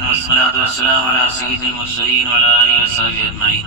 اجمعین والصلاۃ والسلام علی سید المرسلین وعلی آلہ وصحبہ اجمعین۔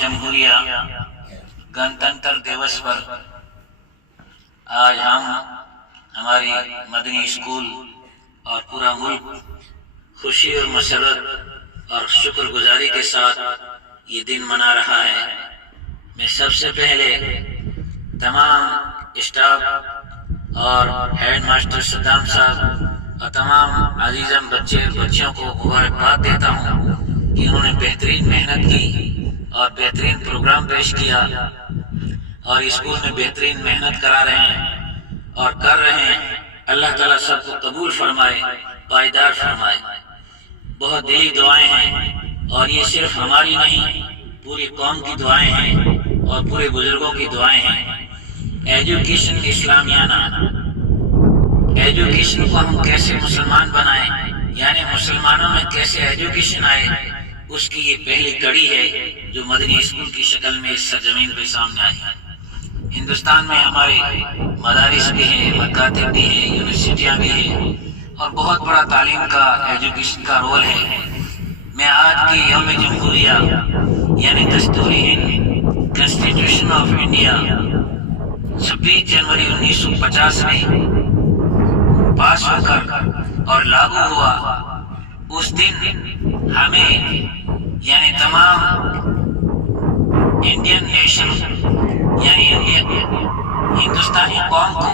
جمہوریہ گنتنتر دیوس پر آج ہم ہماری مدنی اسکول اور پورا ملک خوشی اور مسرت اور شکر گزاری کے ساتھ یہ دن منا رہا ہے۔ میں سب سے پہلے تمام اسٹاف اور ہیڈ ماسٹر صدام صاحب اور تمام عزیزم بچیوں کو مبارکباد دیتا ہوں کہ انہوں نے بہترین محنت کی اور بہترین پروگرام پیش کیا اور اسکول میں بہترین محنت کرا رہے ہیں اور کر رہے ہیں۔ اللہ تعالیٰ سب کو قبول فرمائے، پائیدار فرمائے۔ بہت دلی دعائیں ہیں اور یہ صرف ہماری نہیں، پوری قوم کی دعائیں ہیں اور پورے بزرگوں کی دعائیں ہیں۔ ایجوکیشن اسلامیانہ، ایجوکیشن کو ہم کیسے مسلمان بنائیں، یعنی مسلمانوں میں کیسے ایجوکیشن آئے، اس کی یہ پہلی کڑی ہے جو مدنی اسکول کی شکل میں اس سرزمین پہ سامنے آئی ہے۔ ہندوستان میں ہمارے مدارس بھی ہیں، مکاتب بھی ہیں، یونیورسٹیاں بھی ہیں اور بہت بڑا تعلیم کا ایجوکیشن کا رول ہے۔ میں آج کی یوم جمہوریہ یعنی دستوری ہند کنسٹیٹیوشن آف انڈیا 26 جنوری 1950 میں پاس ہو کر اور لاگو ہوا، اس دن ہمیں یعنی تمام انڈین نیشن یعنی ہندوستانی قوم کو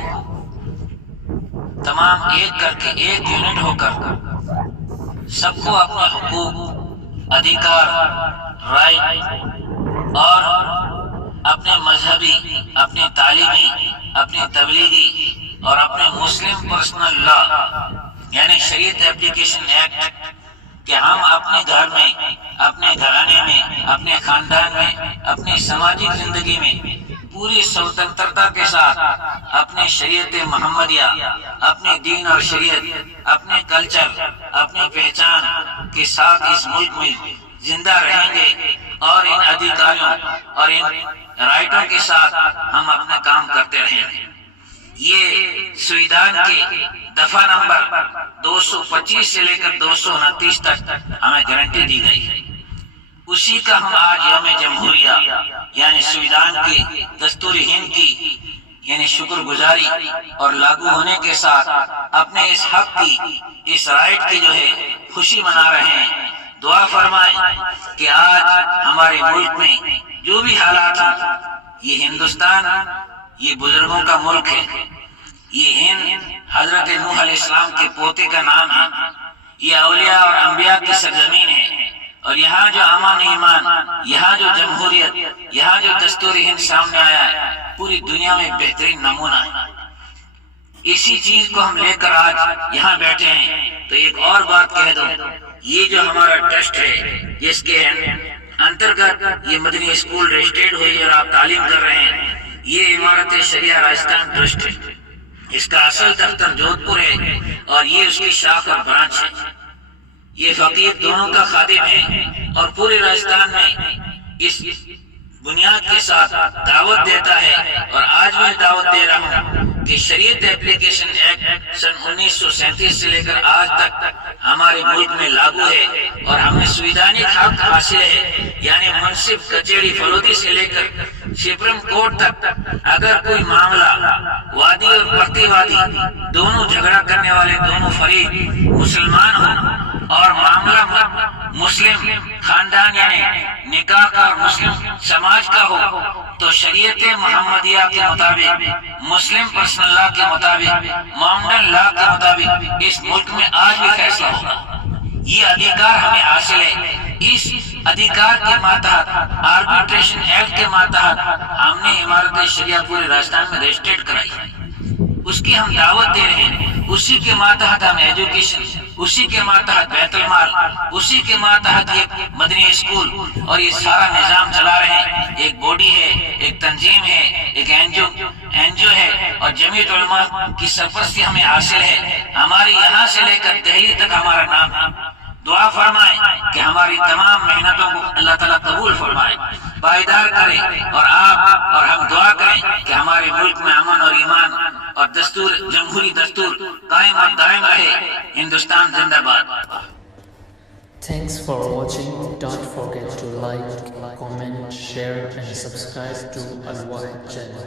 تمام ایک کر کے ایک یونٹ ہو کر سب کو اپنے حقوق، ادھیکار، رائٹ اور اپنے مذہبی، اپنے تعلیمی، اپنے تبلیغی اور اپنے مسلم پرسنل لا یعنی شریعت اپلیکیشن ایکٹ کہ ہم اپنے گھر میں، اپنے گھرانے میں، اپنے خاندان میں، اپنی سماجی زندگی میں پوری سوتنترتا کے ساتھ اپنے شریعت محمدیہ، اپنے دین اور شریعت، اپنے کلچر، اپنی پہچان کے ساتھ اس ملک میں زندہ رہیں گے اور ان ادھیکاریوں اور ان رائٹوں کے ساتھ ہم اپنا کام کرتے رہیں گے۔ یہ سویدان کے دفعہ نمبر 225 سے لے کر 229 تک ہمیں گارنٹی دی گئی ہے۔ اسی کا ہم آج یوم جمہوریہ یعنی سویدان کی دستوری ہند کی یعنی شکر گزاری اور لاگو ہونے کے ساتھ اپنے اس حق کی، اس رائٹ کی جو ہے خوشی منا رہے ہیں۔ دعا فرمائیں کہ آج ہمارے ملک میں جو بھی حالات ہیں، یہ ہندوستان یہ بزرگوں کا ملک ہے، یہ ہند حضرت نوح علیہ السلام کے پوتے کا نام ہے، یہ اولیاء اور انبیاء کی سرزمین ہے اور یہاں جو امن ایمان، یہاں جو جمہوریت، یہاں جو دستوری ہند سامنے آیا ہے، پوری دنیا میں بہترین نمونہ ہے۔ اسی چیز کو ہم لے کر آج یہاں بیٹھے ہیں۔ تو ایک اور بات کہہ دو، یہ جو ہمارا ٹرسٹ ہے جس کے انترگت یہ مدنی اسکول رجسٹرڈ ہوئی اور آپ تعلیم کر رہے ہیں، یہ عمارت شریعہ راجستھان ٹرسٹ ہے۔ اس کا اصل دفتر جودھ پور ہے اور یہ اس کی شاخ اور برانچ ہے۔ یہ فقیر دونوں کا خادم ہے اور پورے راجستھان میں اس بنیاد کے ساتھ دعوت دیتا ہے اور آج میں دعوت دے رہا ہوں کہ شریعت اپلیکیشن ایکٹ سن 1937 سے لے کر آج تک ہمارے ملک میں لاگو ہے اور ہمیں سویدھانک حق حاصل ہے، یعنی منصف کچہری فلودی سے لے کر سپریم کورٹ تک اگر کوئی معاملہ وادی اور پرتی وادی دونوں جھگڑا کرنے والے دونوں فریق مسلمان ہوں اور معاملہ مسلم خاندان یعنی نکاح کا اور مسلم سماج کا ہو تو شریعت محمدیہ کے مطابق، مسلم پرسنل لا کے مطابق، مومڈن لا کے مطابق اس ملک میں آج بھی فیصلہ ہوگا۔ یہ ادھیکار ہمیں حاصل ہے۔ اس ادھیکار کے ماتحت، آربیٹریشن ایکٹ کے ماتحت ہم نے عمارت شریعہ پورے راجستھان میں رجسٹرڈ کرائی ہے۔ اس کی ہم دعوت دے رہے ہیں، اسی کے ماتحت ہم ایجوکیشن، اسی کے ماتحت بیت المال، اسی کے ماتحت یہ مدنی اسکول اور یہ سارا نظام چلا رہے ہیں۔ ایک باڈی ہے، ایک تنظیم ہے، ایک این جی او ہے اور جمعیت علماء کی سرپرستی ہمیں حاصل ہے۔ ہمارے یہاں سے لے کر دہلی تک ہمارا نام ہے۔ دعا فرمائیں کہ ہماری تمام محنتوں کو اللہ تعالیٰ قبول فرمائے، پائیدار کریں، اور آپ اور ہم دعا کریں کہ ہمارے ملک میں امن اور ایمان اور دستور، جمہوری دستور قائم اور دائم رہے۔ ہندوستان زندہ باد۔ Thanks for watching. Don't forget to like, comment, share and subscribe to Al Wahid channel.